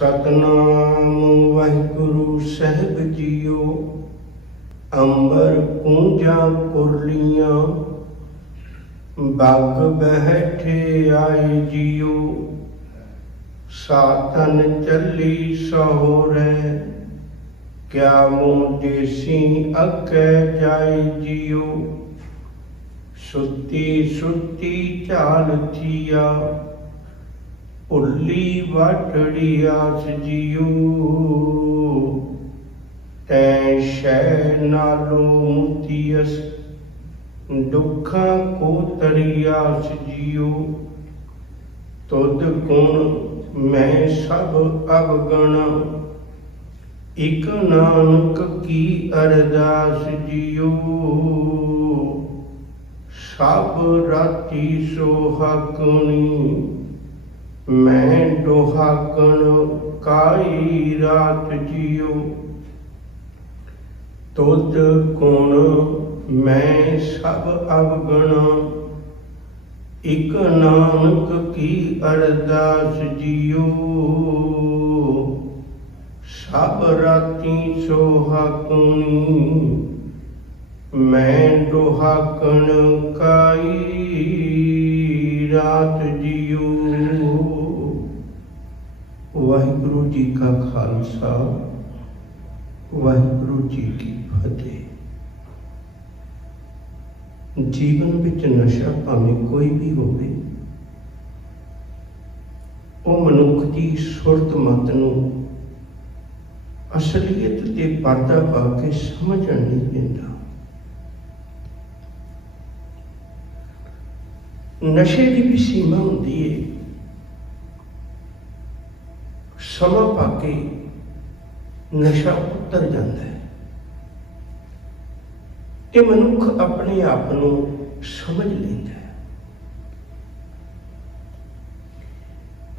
सतनाम वाहिगुरु साहिब जियो। अंबर पूंजा कुरलियां बाग बैठे आए जियो। सातन चली सहोरे क्या मुँह देसी अके जाए जियो। सुती सुती चाल थिया उल्ली वाटड़ी आस जियो। तैं शह नालो मुतियस दुखा को तरियास जियो। तुद गुण मैं सब अवगण इक नानक की अरदास जियो। सब राती सोहागणी मैं डोहाकण काई रात जियो। तुद गुण मैं सब अवगण इक नानक की अरदास जियो। सब राती सोहागणी मैं डोहाकण काई रात जियो। वाहिगुरु जी का खालसा वाहिगुरु जी की फतेह। जीवन विच नशा भावें कोई भी होवे, वो मनुख की सुरत मत नूं असलीयत ते पर्दा पा के समझण नहीं देंदा। नशे की भी सीमा होंदी है। समा पाके नशा उतर जाता है ते मनुख अपने आप को समझ लेता है।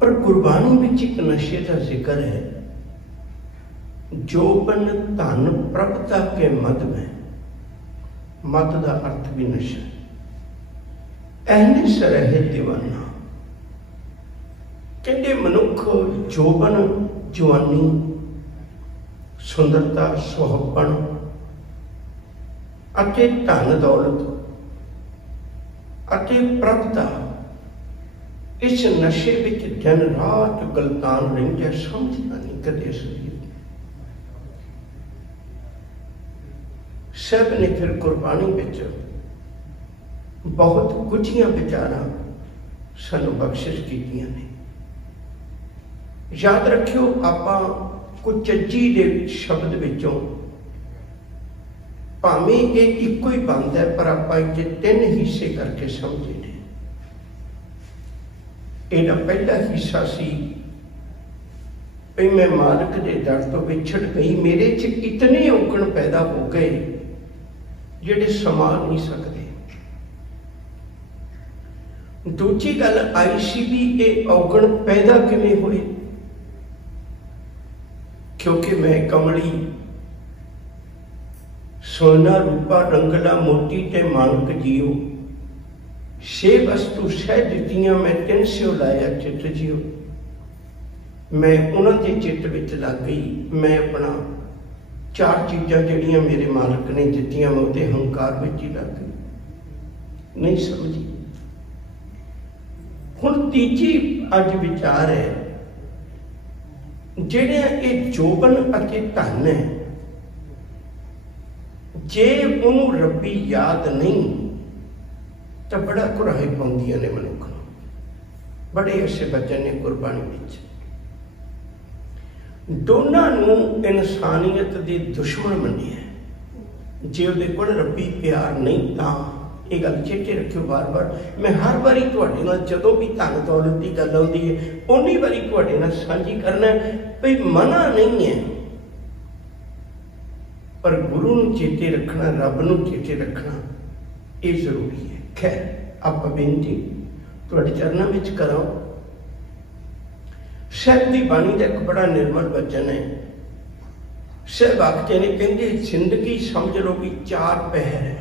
पर गुरबाणी में एक नशे का जिक्र है। जोबन धन प्रभता के मद में, मद का अर्थ भी नशा। एहने सरहे दीवाना कहते मनुख जोबन जवानी सुंदरता सुहबन अते धन दौलत अते प्रभता इस नशे विच दिन रात गलतान रहिंदा, समझदा नहीं कदे असलीयत। सब ने फिर कुर्बानी विच बहुत कुछियां विचारां सानू बख्शिश कीतियां ने। याद रखियो आपां कुछ चज्जी दे शब्द विचों भावें ये इको ही बंद है, पर आपां इहदे तीन हिस्से करके समझे ने। इहदा पहला हिस्सा सी मैं मालिक दे दर तो विछड़ गई, मेरे च इतने औगण पैदा हो गए जिहड़े संभाल नहीं सकते। दूजी गल आई सी भी ये औगण पैदा किवें होए, क्योंकि मैं कमली सोना रूपा रंगला मोती ते मानक जियो। छे वस्तु सह दित्तियां मैं तिन स्यो लाया चित जियो। मैं उन्होंने चित विच लग गई। मैं अपना चार चीज़ां जिहड़ियां मेरे मालिक ने दित्तियां मैं उहदे हंकार विच ही लग गई, नहीं समझी। हुण तीजी अज विचार है, जिहड़े ये जोबन अते धन है, जे उन्होंने रब्बी याद नहीं तो बड़ा कुराहे पाउंदियां ने मनुख नूं। बड़े ऐसे बचन ने गुरबाणी विच। दोनों नूं इंसानियत दे दुश्मन मन्निया। जे उहदे कोल रब्बी प्यार नहीं तां ये गल चेते रखियो। बार बार मैं हर बारी तुहाडे नाल जदों भी धन दौलत की गल आउंदी है उन्नी बारी तुहाडे नाल साझी करना भई मना नहीं है, पर गुरु नूं चेते रखना, रब नूं चेते रखना ये जरूरी है। खैर आप बेनती तुहाडे चरणों विच करां। साहिब की बाणी का एक बड़ा निर्मल वचन है। साहिब आखते ने कहंदे जिंदगी समझ लो भी चार पहर है,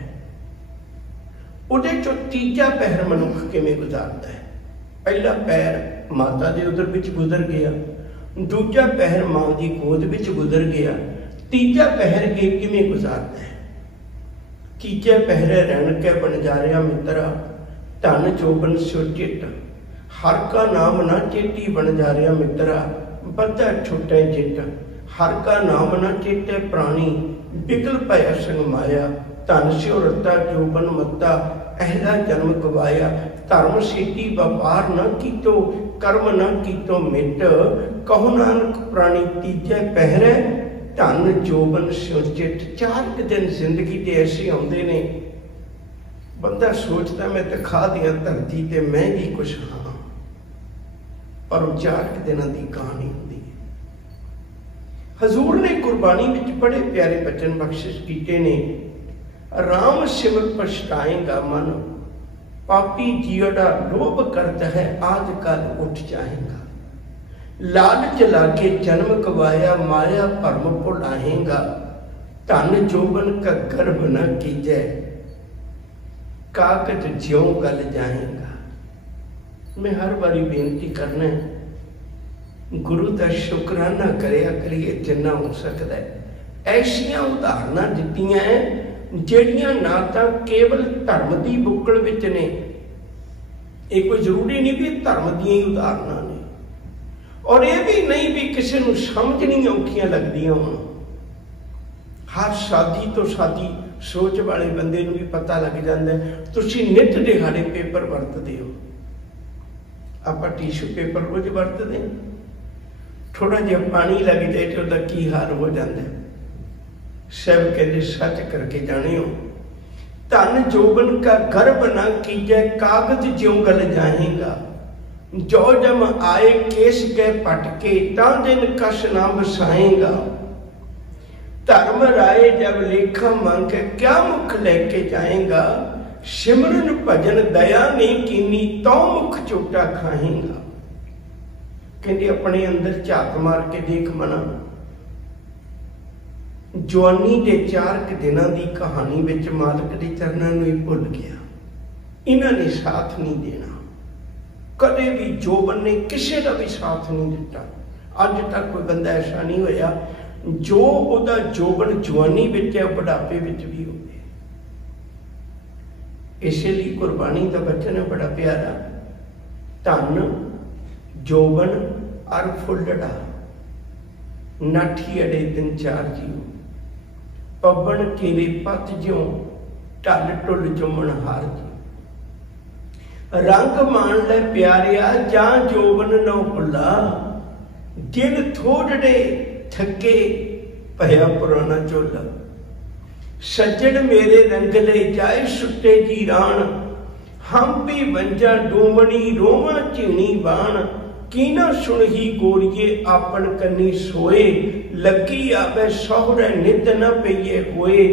उहदे चों तीजा पहर मनुख किवें गुजारदा है। पहला पैर माता दे उदर विच गुजर गया, दूजा पहर मां की गोद विच गुजर गया, तीजा पहर के किवें गुजारदा है। तीजे पहरे रैन के बन जा रहा मित्रा, धन जोबन स्यो चिट, हर का नाम ना चेटी बन जा रहा मित्रा, बद्धा छुटे चिट, हर का नाम ना चेटे प्राणी, बिगल पाया संग माया, धन स्यो रत्ता जोबन मत्ता, अहला जन्म गवाया, धर्म सीटी व्यापार न कीतो, कर्म न कीतो मिट, कहो नानक प्राणी तीजे पहरे, धन जोबन स्यो चिट। 4 दिन जिंदगी के ऐसे आते ने, बंदा सोचता मैं तो खा दिया धरती ते मैं भी कुछ हाँ, पर 4 दिनों की कहानी होती है। हजूर ने कुर्बानी में बड़े प्यारे बचन बख्शिश किए ने, राम सिमर पछताएगा मन, पापी जियड़ा लोभ करता है आज कल उठ जाएगा, लालच लाके जन्म गवाया माया भरम भुलाएगा, धन जोबन का गर्भ न कीजै, कागज ज्यों गल जाएगा। मैं हर बारी बेनती करना है, गुरु का शुकराना करया करिए जिन्ना हो सकता है। ऐसिया उदाहरणा दित्तियां हैं ਜਿਹੜੀਆਂ ना तो केवल धर्म की बुक्कल विच ने, ये कोई जरूरी नहीं भी धर्म दी उदाहरणा ने, और ये भी नहीं भी किसी को समझनी औखियां लगदियां होण। हर सादी तो सादी सोच वाले बंदे नूं भी पता लग जाता है। तुसीं नित दिहाड़े पेपर वरतदे हो, आपां टिशू पेपर रोज वरतदे, थोड़ा जिहा पानी लग जाए तो उहदा की हाल हो जाता है। सब कहते सच करके जाने हो, धन जोबन का गर्भ न कीजै, कागज ज्यों गल जाएगा, जो जम आए केस गए पटके, ता दिन कश ना बसाएगा, धर्म राय जब लेखा मांगे क्या मुख लेके जाएगा, सिमरन भजन दया नहीं कीनी तो मुख चोटा खाएगा। कहते अपने अंदर झात मार के देख मना, जवानी के 4 दिनों की कहानी विच मालक के चरणों में ही भुल गया। इन्होंने साथ नहीं देना, कदे भी जोबन ने किसी का भी साथ नहीं दिता। अज तक कोई बंदा ऐसा नहीं होया जो उहदा जोबन जवानी विच है बुढ़ापे विच भी हो। इसलिए कुर्बानी का वचन है बड़ा प्यारा, धन जोबन अर फुलड़ा, नाठी अड़े दिन 4 जीव, पवन केरे पत ज्यों, ढल ढुल जुमन हार जी, रंग मान ले प्यारिया जा जोबन न भुला, दिल थोड़े थके भया पुराना झोला, सज्जन मेरे रंगले जाए सुटे जी राण, हम भी वंजा डूमणी रोमा झीणी बाण, कीना सुनही गोरिए आपन कन्नी सोए, लगी आवे सोहरे नित न पईए होए,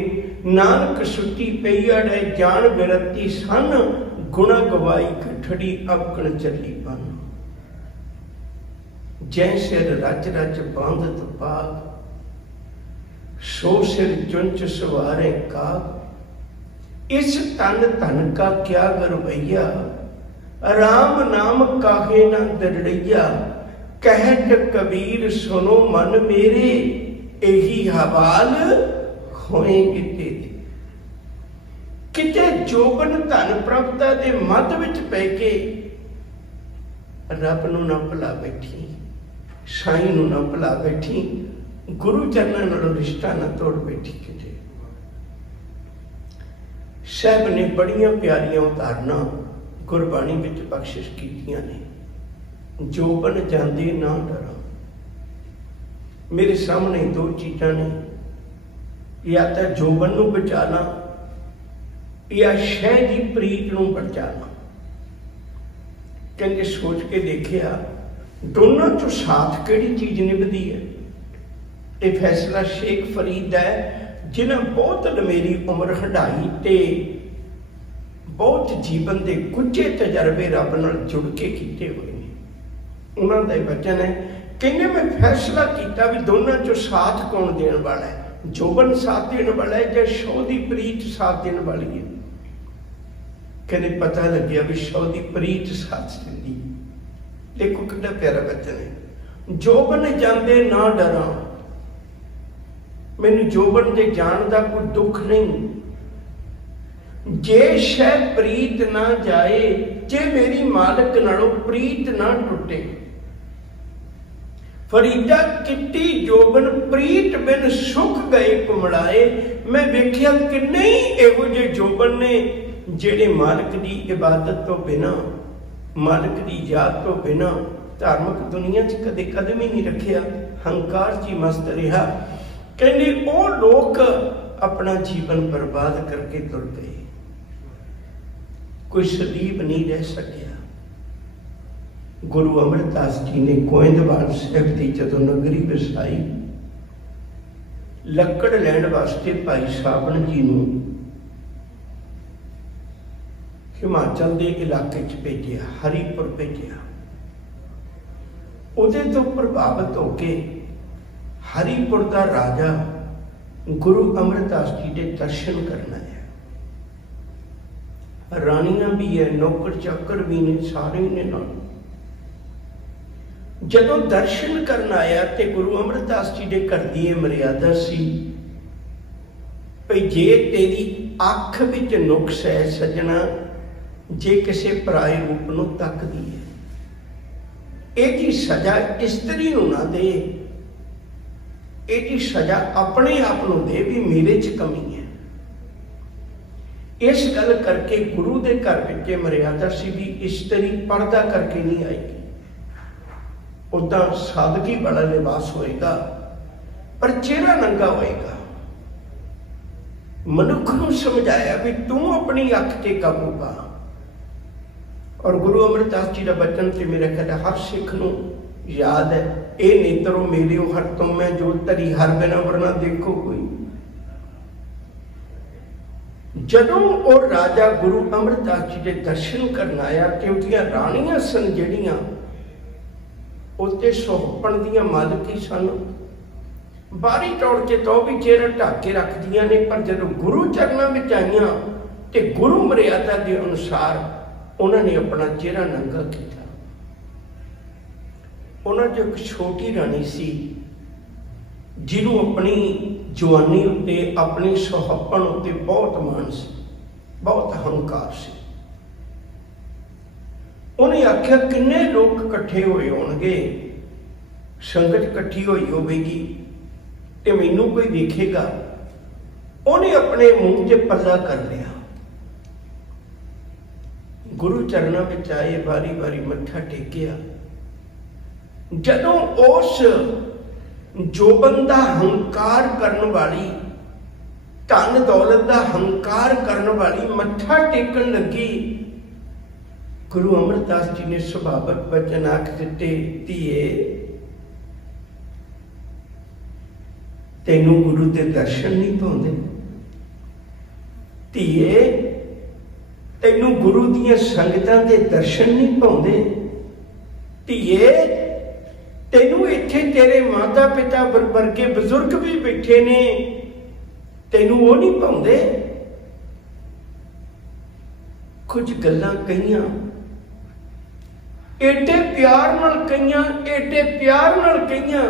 नानक सुटी पईअड़े जान बिरती सन, गुण गवाई कठड़ी अबकण चली बन, जै सिर रच रच बांधत पाग, सो सिर चुंच सवारे काग, इस तन धन का क्या गरवैया, राम नाम काहे न दरड़ैया, कहत कबीर सुनो मन मेरे, यही हवाल होएंगे तेरे। किते जोबन धन प्राप्ता दे मध विच पै के रब नूं ना भुला बैठी, साईं नूं ना भुला बैठी, गुरु चरनां नालों रिश्ता ना तोड़ बैठी। किते साहब ने बड़ियां प्यारियां उदाहरणा गुरबाणी विच बख्शिश कीतियां ने। जोबन जांदे ना डरा, मेरे सामने 2 चीज़ां ने, या तो जोबन नूं बचाना या शह की प्रीत नूं बचाना। कहते सोच के देखिया दोनों चों साथ किहड़ी चीज़ निभदी है। ये फैसला शेख फरीद है जिन्हें बहुत लंबी उम्र हंडाई ते बहुत जीवन के कुछ तजर्बे रब नाल जुड़ के किए हुए हैं। उन्होंने वचन है, कहने मैं फैसला किया भी दोनों चो साथ कौन देने वाला है, जोबन साथ देने वाला है या शौ की प्रीत साथ देने वाली है। कहने पता लग गया भी शौ की प्रीत साथ दी। देखो कितना प्यारा वचन है, जोबन जाते ना डरा, मैनू जोबन दे जान का कोई दुख नहीं। जे शह प्रीत ना जाए, जे मेरी मालक नालों प्रीत ना टुटे। फरीदा किटी जोबन प्रीत बिन सुख गए कुमड़ाए। मैं वेख्या किन्ने ही इहो जे जोबन ने जेड़े मालक की इबादत तो बिना, मालक की याद तो बिना धार्मिक दुनिया च कदे कदम ही नहीं रखिया, हंकार च ही मस्त रहा। कहते वो लोग अपना जीवन बर्बाद करके तुर गए, कोई सलीब नहीं रह सकिया। गुरु अमरदास जी ने गोइंदवाल साहब की जदों नगरी वसाई, लकड़ लैण वास्ते भाई साबण जी नूं हिमाचल के इलाके च भेजिया, हरिपुर भेजिया। उहदे तो प्रभावित होके हरिपुर का राजा गुरु अमरदास जी के दर्शन करना है। रानियां भी है, नौकर चाकर भी ने, सारे ने नाल। जदों दर्शन करना आया तो गुरु अमरदास जी के घर की मर्यादा सी भई जे तेरी अख विच नुक्स है सजना, जे किसी पराए रूप नूं तकदी है, ਇਹਦੀ सजा इस्त्री नूं ना दे, ਇਹਦੀ सजा अपने आप नूं दे भी मेरे च कमी है। इस गल करके गुरु के घर विच मर्यादा सी भी इस्त्री पर्दा करके नहीं आएगी, उदा सादगी वाला लिबास होएगा पर चेहरा नंगा होएगा। मनुख नूं समझाया भी तू अपनी अख ते काबू पा। और गुरु अमरदास जी का बचन से मेरे ख्याल हर सिख नूं याद है, ए नेत्रो मेरे हर तुम मैं जो धरी हर बिना वरना देखो कोई। जदों और राजा गुरु अमरदास जी के दर्शन करना आया कि उहदियां राणियां सन जिहड़ियां उत्ते सुहपण दियां मालकी सन, बारी तौर से तो भी चेहरा ढक के रखदियां ने, पर जदों गुरु चरणों में आईयां ते गुरु मर्यादा के अनुसार उन्होंने अपना चेहरा नंगा किया। उन्होंने जो एक छोटी रानी सी जिन्हों अपनी जवानी उत्ते अपनी सुहपण उत्ते बहुत मान सी, बहुत अहंकार से। उन्हें आख्या किन्ने लोग इकट्ठे होए होणगे, संगत इकट्ठी हुई होगी ते मैनू कोई देखेगा। उन्हें अपने मुंह से पल्ला कर लिया, गुरु चरणों में आए, बारी बारी मत्था टेकिया। जदों उस जोबन का हंकार करने वाली, धन दौलत का हंकार करने वाली मत्था टेकन लगी, गुरु अमरदास जी ने सुभावक वचन आख दिते, धीए तेनू गुरु के दर्शन नहीं पाउंदे, धीए तेनू गुरु दियां संगतां दे दर्शन नहीं पाउंदे, धीए तेनू इत्थे तेरे माता पिता वर्गे बजुर्ग भी बैठे ने, तेनू वो नहीं पाउंदे। कुछ गल्लां कहियां एडे प्यार नाल कहियां, एडे प्यार नाल कहियां।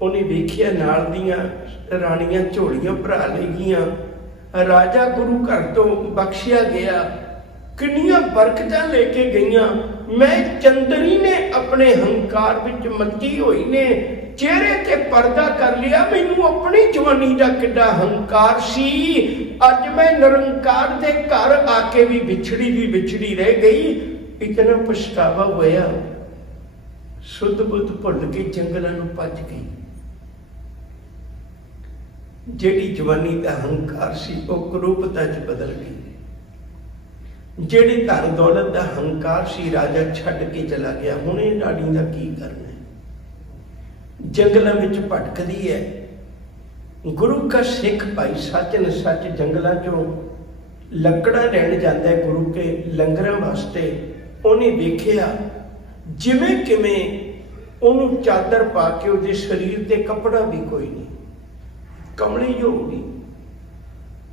उन्हें वेखिया नाल दियां राणियां झोलियां भरा लेगियां, राजा गुरु घर तो बख्शिया गया, किन्नियां बरकतां लेके गईयां। मैं चंदरी ने अपने हंकार विच मत्ती होई ने चेहरे ते पर्दा कर लिया, मैनू अपनी जवानी का किड्डा हंकार सी, अज मैं निरंकार दे घर आके भी बिछड़ी रह गई। इतना पछतावा होया, शुद्ध बुद्ध भुल के जंगलों नूं भज गई। जेड़ी जवानी का हंकार सी वो कुरूपता च बदल गई। जेड़ी धन दौलत का हंकार सी राजा छड्ड के चला गया। हुण इह राणी दा की करना है, जंगलों में भटकदी है। गुरु का सिख भाई सच न सच जंगलों चों लकड़ा लैण जाता है गुरु के लंगरां वास्ते। उन्हें वेखिया जिवें किवें उहनूं चादर पा के उहदे शरीर ते कपड़ा भी कोई नहीं, कमली हो गई।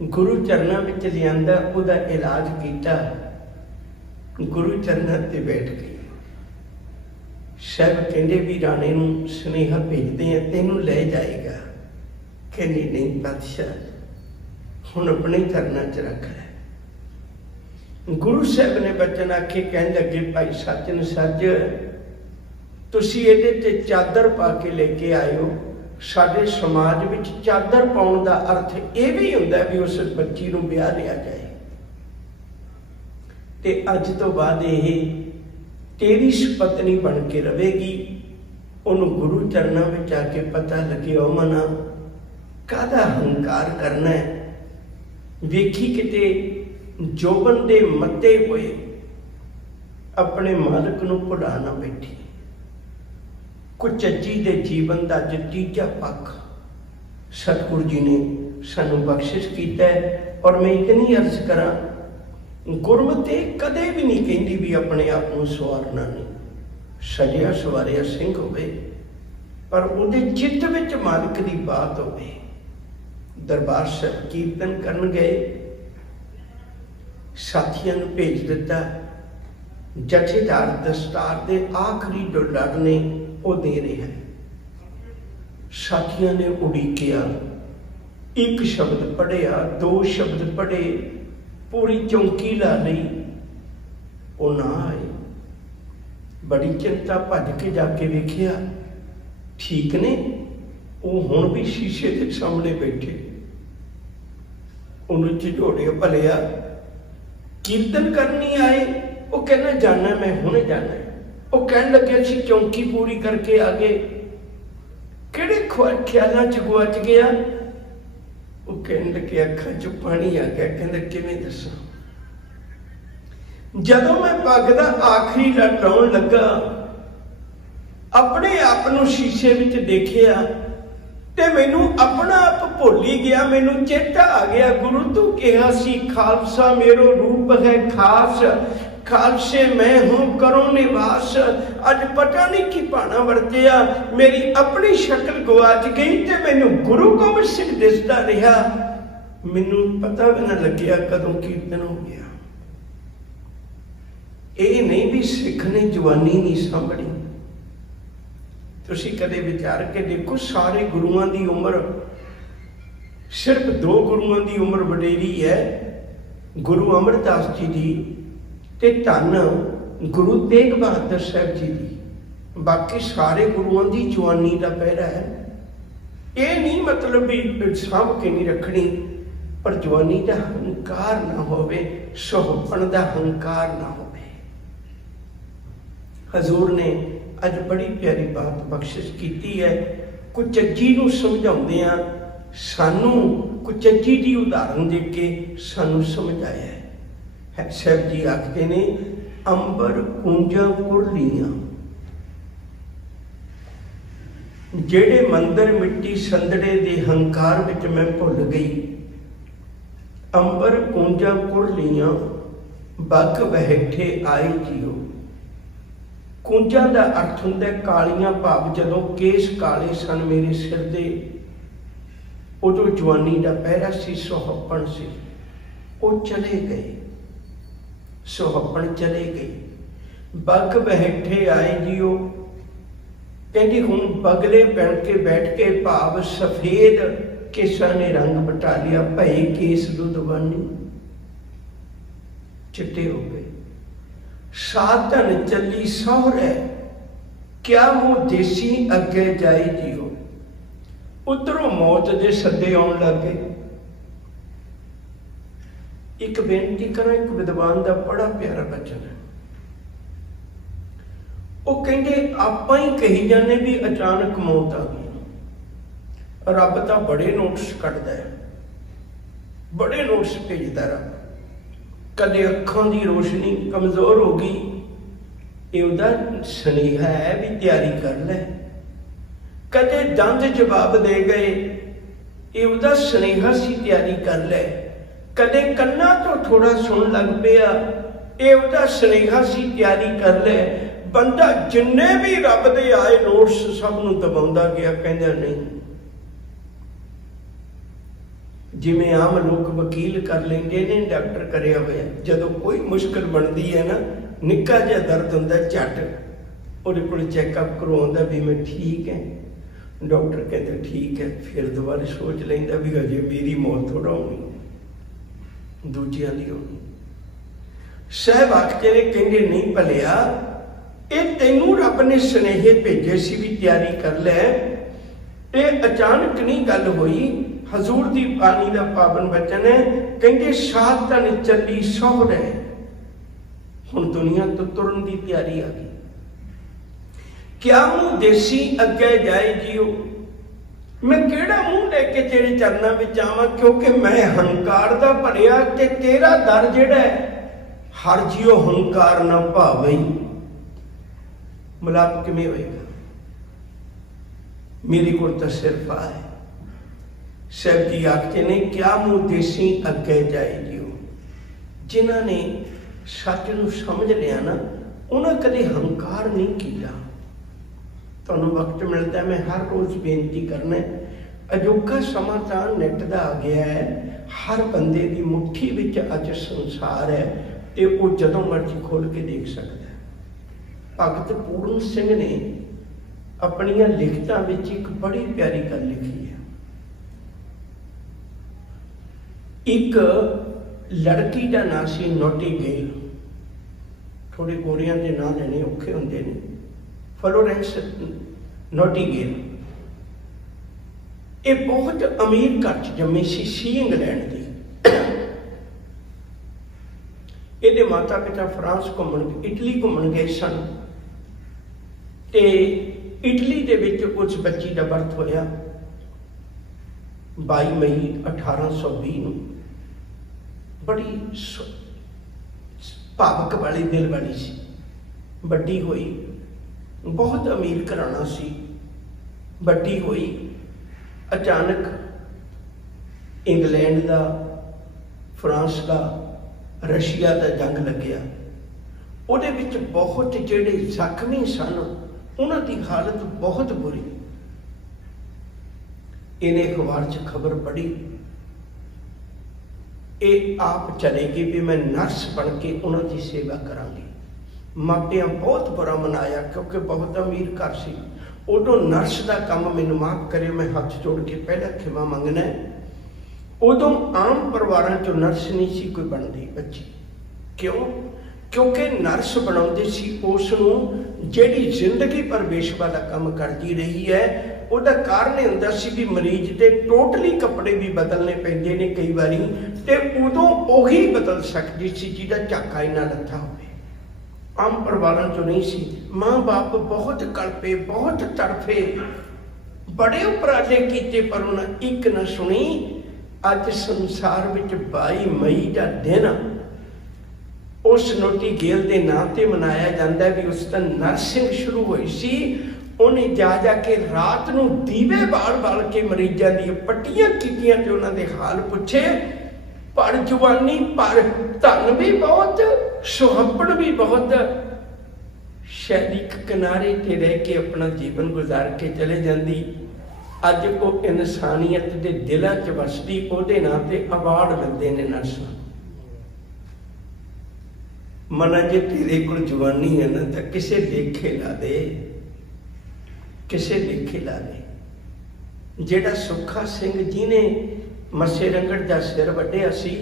गुरु चरणों में लियांदा, उहदा इलाज किया, गुरु चरणों ते बैठ गई। साहब कहते भी राणे नूं सुनेहा भेजते हैं, तेनू ले जाएगा। कहनी नहीं बादशाह, हुण अपने धरना च रख लै। गुरु साहब ने बचन आखे, कहन लगे भाई सचन सच तुसी इहदे ते चादर पा के लेके आयो। साडे समाज विच चादर पाउण दा अर्थ यह भी हुंदा भी उस बच्ची नूं ब्याह लिया जाए, ते अज तो बाद यह तेरी पत्नी बन के रहेगी। उन्होंने गुरु चरणों में आके पता लगे, ओ मना कादा हंकार करना है। वेखी किते जोबन दे मते हुए अपने मालिक नूं भुला ना बैठी। कुचज्जी दे जीवन का अज तीजा पक्ष सतगुरु जी ने सानू बख्शिश कीता है। और मैं इतनी अर्ज करा, गुरमति कदे भी नहीं कहती भी अपने आप को सवारना नहीं। सजिया सवारिया सिंह होवे पर उहदे चित्त विच मालिक की बात होवे। दरबार साहब कीर्तन करन गए, साथियों ने भेज दिता। जथेदार दस्तार के आखिरी जो लड़ ने वो दे रहे हैं। साथियों ने उड़ीकिया, एक शब्द पढ़िया, दो शब्द पढ़े, पूरी चौंकी ला ली, वो ना आए। बड़ी चिंता, भज के जाके वेखिया ठीक ने, वो हुण भी शीशे के सामने बैठे। उन्होंने झिझोड़िया भलिया कीर्तन करनी आए। वो कहना जाना, मैं हुणे जाना। वो कहन लगे असीं चौंकी पूरी करके आ गए, किहड़े ख्यालों च गुआच गया। वो कहन लगे अखां चों पानी आ गया। कहंदे किवें दसां, जदों मैं पग दा आखिरी लड़ लाउण लगा, अपने आप नूं शीशे विच देखिया ते मैनू अपना आप भुल ही गया। मैनू चेता आ गया, गुरु तू कहा सी खालसा मेरो रूप है खास, खालसे मैं हूं करो निवास। अज पता नहीं की भाना वरतिया, मेरी अपनी शक्ल गवाच गई ते मैनू गुरु गोबिंद सिंह दिसदा रहा। मैनू पता भी ना लग्या कदों कीर्तन हो गया। ये नहीं भी सिख ने जवानी नहीं सांभनी। तुसी कदे विचार के देखो, सारे गुरुआं दी उम्र, सिर्फ दो गुरुआं दी उम्र वडेरी है, गुरु अमरदास जी दी ते धन गुरु तेग बहादुर साहब जी दी। बाकी सारे गुरुआं दी जवानी का पहरा है। ये नहीं मतलब भी सांभ के नहीं रखनी, पर जवानी का हंकार ना होवे, सुहपण का हंकार ना होवे। हजूर ने अज बड़ी प्यारी बात बख्शिश की है। कुचज्जी नूं समझाउंदियां सानू कुचज्जी की उदाहरण दे के सानू समझाया है। साहब जी आखते ने, अंबर कूंजा कुरलियां, जेड़े मंदिर मिट्टी संदड़े दे हंकार विच मैं भुल गई। अंबर कूंजा कुरलियां बग बैठे आए जियो। कूंजा का अर्थ हुंदा कालियां, भाव जदों केस काले सन मेरे सिर दे, उदों जवानी का पहरा सी, सुहपण सी, वो चले गए, सुहपण चले गई। बग बैठे आए जियो, कहती हुण बगले बन के बैठ के, भाव सफेद केसा ने रंग बटा लिया, भई केस दुधवानी चिट्टे हो गए। साधन चली सौरे, क्या मुँह देसी अगे जाए जियो। उधरों मौत दे सदे आउण लग गए। एक बेनती करा, एक विद्वान का बड़ा प्यारा बचन है। वो कहते आपां ही कही जाने भी अचानक मौत आ गई। रब तो बड़े नोटिस कटदा है, बड़े नोटिस भेजदा रब। कदे अखां की रोशनी कमजोर हो गई, इहदा सुनेहा है भी तैयारी कर ले। कदे दंद जवाब दे गए, इहदा सुनेहा सी तैयारी कर ले। कदे कन्ना तो थोड़ा सुन लग पिया, इहदा सुनेहा सी तैयारी कर ले। बंदा जिन्ने भी रब दे आए नोट्स सब नूं दबाउंदा गया, कहंदा नहीं। जिमें आम लोग वकील कर लेंगे ने, डॉक्टर करया होया, जदों कोई मुश्किल बनती है ना, निक्का जिहा दर्द हुंदा झट ਉਹਦੇ ਕੋਲ ਚੈੱਕਅਪ ਕਰਵਾਉਂਦਾ भी मैं ठीक है। डॉक्टर कहते ठीक है, फिर दोबारा सोच लेंदा भी अजे मेरी मौत थोड़ा होनी दूजियां दी होनी। साहब आखते ने कहते नहीं भलिया ये तैनू रब ने सुनेहे भेजे सी भी तैयारी कर ले। ये अचानक नहीं गल हुई, हजूर दी बानी दा पावन वचन है, कहते साधन चली सोहरे हुण दुनिया तो तुरन दी तैयारी आ गई। क्या मुंह देसी अगे जाए जियो, मैं केड़ा मुंह लेके तेरे चरणों में आवां, क्योंकि मैं हंकार दा भरिया ते तेरा दर जिहड़ा है हर जियो हंकार ना भावे। मिलाप किवें होएगा? मेरे को तो सिर्फ आए साहब जी आखते ने क्या मुंह देसी अगे जाए जियो। जिन्हां ने सच नूं समझ लिया ना उन्हें कदे हंकार नहीं किया। तुहानूं वक्त मिलता है, मैं हर रोज़ बेनती करना, अजोका समा तां नैट दा आ गया है, हर बंदे की मुट्ठी विच अज संसार है तो वो जदों मर्जी खोल के देख सकता है। भगत पूर्ण सिंह ने अपनियां लिखतां विच एक बड़ी प्यारी गल लिखी है। एक लड़की का नाम सी नॉटिंगेल, थोड़े गोरियां के नाम लेने औखे हुंदे ने, फ्लोरेंस नॉटिंगेल। ये बहुत अमीर घर च जम्मी सी इंग्लैंड की। ये माता पिता फ्रांस घूमन इटली घूमन गए सन ते इटली दे विच उस बच्ची का बर्थ होया 22 मई 1820 नूं। बड़ी भावक वाली दिल वाली सी, बड़ी हुई, बहुत अमीर घराना सी, बड़ी हुई। अचानक इंग्लैंड का, फ्रांस का, रशिया का जंग लग्या। उहदे विच बहुत जिहड़े जख्मी सन उन्हां दी हालत बहुत बुरी। इन्हें अखबार च खबर पढ़ी, ये आप चलेगी भी मैं नर्स बन के उन्होंने सेवा करांगी। मापिया बहुत बुरा मनाया क्योंकि बहुत अमीर घर सी। उदों नर्स का काम मैनूं माफ करे, मैं हाथ जोड़ के पहला खिमा मंगना है। उदों आम परिवारों चो नर्स नहीं सी कोई बनती बच्ची। क्यों? क्योंकि नर्स बनाउंदे सी उसनूं जिहड़ी जिंदगी पर वेश्या दा काम करती रही है। ਉਹਦਾ कारण यह ਹੁੰਦਾ ਸੀ भी मरीज के टोटली कपड़े भी बदलने पैंदे ने कई बारी, ते उदों ਉਹੀ बदल सकती सी जिहदा झाका इन्ना लत्था होवे। आम परिवारों चो नहीं सी। माँ बाप बहुत कड़पे, बहुत तड़फे, बड़े उपराले कीते पर उन्हें एक न सुनी। अज संसार विच 22 मई का दिन उस नॉटिंगेल के नाम से मनाया जाता है भी उस दिन नर्सिंग शुरू हुई सी। उन्हें जा जाके रात नूं दीवे बाल बाल के मरीजों दी पट्टियां कीतियां ते उन्हां दे हाल पुछे। पर जवानी पर धन भी बहुत, सुहपड़ भी बहुत। शायद एक किनारे ते रह के अपना जीवन गुजार के चले जाती। अज वो इंसानियत के दिलों च वसदी, उहदे नाम ते अवार्ड मिलते हैं नर्सां। मना जे तेरे कोल जवानी है ना तो किसे लेखे ला दे, किसे लेखे ला दे। जेड़ा सुखा सिंह जी ने मस्से रंगड़ का सिर वड्डिया सी,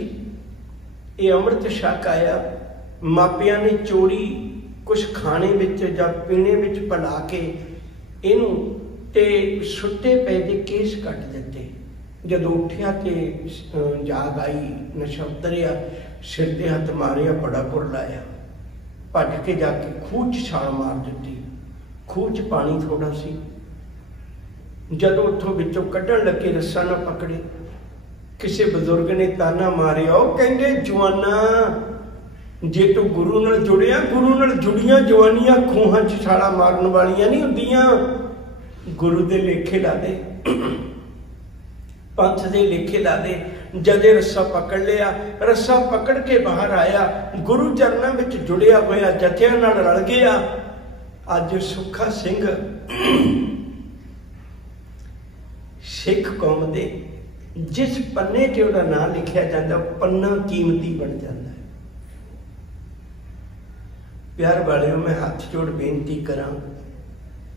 ये अमृत छक आया। मापिया ने चोरी कुछ खाने विच जां पीने विच भला के इनू ते सुट्टे पे दे केस कट दिते। जदों उठिया ते जाग आई, नशा उतरिया, सिर ते हथ मारिया, बड़ा पुर लाया, भज के जाके खूह च छाल मार दी। खूह च पानी थोड़ा सी। जदों उथों विचों कड्ढण लगे रस्सा ना पकड़े, किसी बजुर्ग ने ताना मारिया, वो कहंदे जवाना जे तू गुरु नाल जुड़िया, गुरु नाल जुड़ियां जवानियां खूहां च छाला मारन वालियां नहीं हुंदियां। गुरु दे लेखे ला दे, पंथ दे लेखे ला दे। जदे रस्सा पकड़ लिया, रस्सा पकड़ के बाहर आया, गुरु चरणों में जुड़िया होया, जत्थियां नाल रल गया। अज सुखा सिंह सिख कौम दे जिस पन्ने ते उहदा नाम लिखिया जाता पन्ना कीमती बन जाता है। प्यार वालियों, मैं हाथ जोड़ बेनती करा,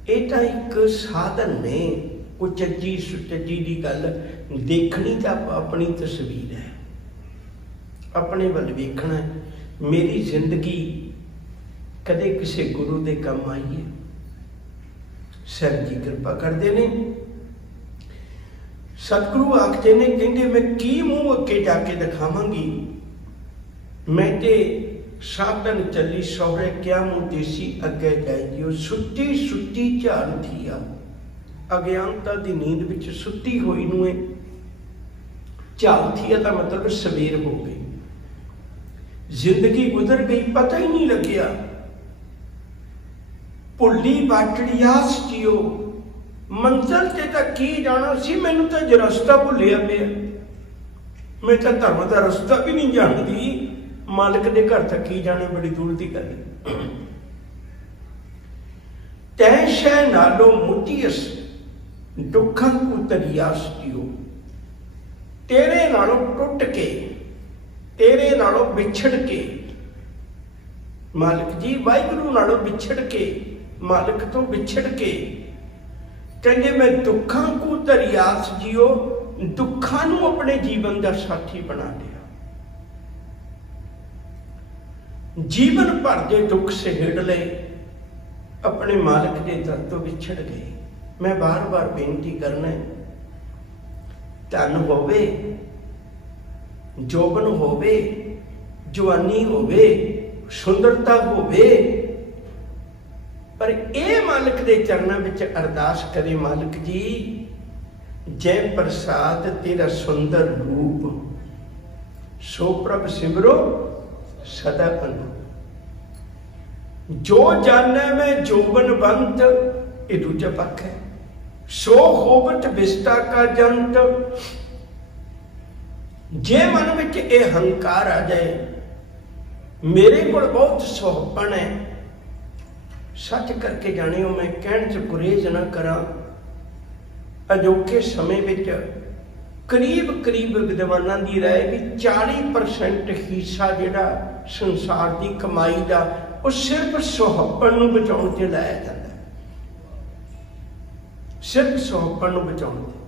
ये तो एक साधन ने, उचजी सुचजी की गल देखनी तो अपनी तस्वीर है, अपने वाल वेखना है। मेरी जिंदगी कदे किसी गुरु के काम आई है? सर जी कृपा करते ने, सतगुरु आखते ने, कहते मैं की मूँह अगे जाके दिखावांगी, मैं ते साधन चली सौरे क्या मुँह देसी अगे जाइयो। सुती सुती झाड़ थी आ, अज्ञानता की नींद विच सुती हुई नूं झाल थी का मतलब सवेर हो गई, जिंदगी गुजर गई, पता ही नहीं लग्या। भुली बाटड़ी आस जियो, मंजिल ते तां की जाना सी, मैनूं तां रस्ता भुलिया पिया। मैं तां धर्म का रस्ता भी नहीं जानती, मालिक के घर तक की जाने बड़ी दूर की गल। तै शै नालों मुठियस दुखा को तरियास जियो, तेरे नालों टुट के, तेरे नालों बिछड़ के, मालिक जी वाहिगुरू नालों बिछड़ के, मालिक तो बिछड़ के, कहते मैं दुखा को तरियास जियो, दुखा नूं अपने जीवन का साथी बना लिया। जीवन भर के दुख सहेड़ ले, अपने मालिक के दर तो बिछड़ गए। मैं बार बार बेनती करना, धन होवे, जोबन होवे, जवानी होवे, सुंदरता होवे, पर ये मालिक के चरणों में अरदास करे, मालिक जी जय प्रसाद तेरा सुंदर रूप, सो प्रभ सिमरो सदा अनु। जो जाने में जोबन बंत, ये दूजा पक्ष है। सो होवत विस्ता का जंत, जे मन में ये हंकार आ जाए, मेरे को बहुत सुहपन है, सच करके जानियो मैं कहण च गुरेज ना करा। अजोखे समय विच करीब करीब विद्वानां दी राय भी 40% हिस्सा जिहड़ा संसार की कमाई का वो सिर्फ सुहपन नूं बचाउण ते लाया जाता है, सिर्फ सुहपन नूं बचाउण ते।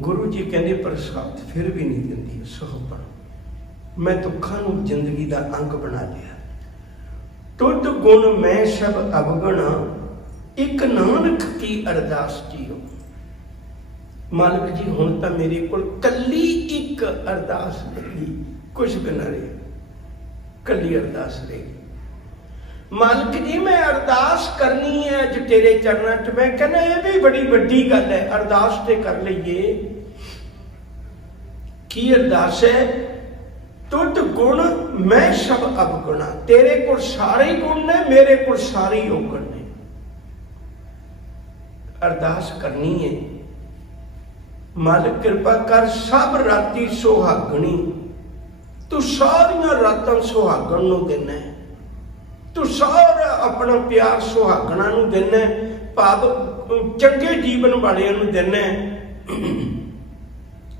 गुरु जी कहते प्रसाद फिर भी नहीं दिंदी सुहपन। मैं दुखा नूं जिंदगी का अंग बना लिया। तुद गुण मैं सब अवगण, एक नानक की अरदास जियो। मालिक जी हुण तां मेरे कोल कल्ली एक अरदास रही, कुछ भी ना रही, कल्ली अरदास रही। मालिक जी मैं अरदास करनी है अज तेरे चरणों च। मैं कहना यह भी बड़ी वड्डी गल है, अरदास ते कर लईए। की अरदास है? तुद गुण मैं सब अवगुणा, तेरे को सारे गुण ने, मेरे को सारे अवगुण ने। अरदास करनी है, मालिक कृपा कर सब राती सुहागणी, तू सारिया रातां सुहागण नूं देना है, तू सारा अपना प्यार सुहागणा नूं देना है, भाव चंगे जीवन वालियां नूं देना है।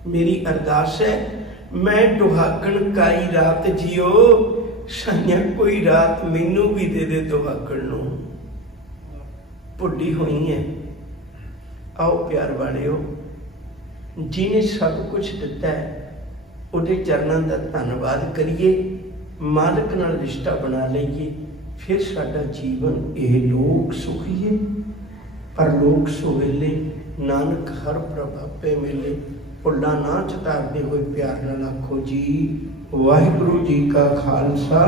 मेरी अरदास है, मैं दुहागण काई रात जियो, साइया कोई रात मैनू भी दे दे दुहागण नूं। भुली हुई है। आओ प्यार वालियो, जिन्हें सब कुछ दिता है उहदे चरणों का धन्नवाद करिए, मालिक नाल रिश्ता बना लईए, फिर साडा जीवन यह लोक सुखी है, परलोक सुहेले, नानक हर प्रभापे मिले। भुल्ला ना चतारते हुए प्यार नाल आखो जी वाहिगुरू जी का खालसा,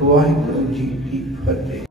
वाहिगुरू जी की फतेह।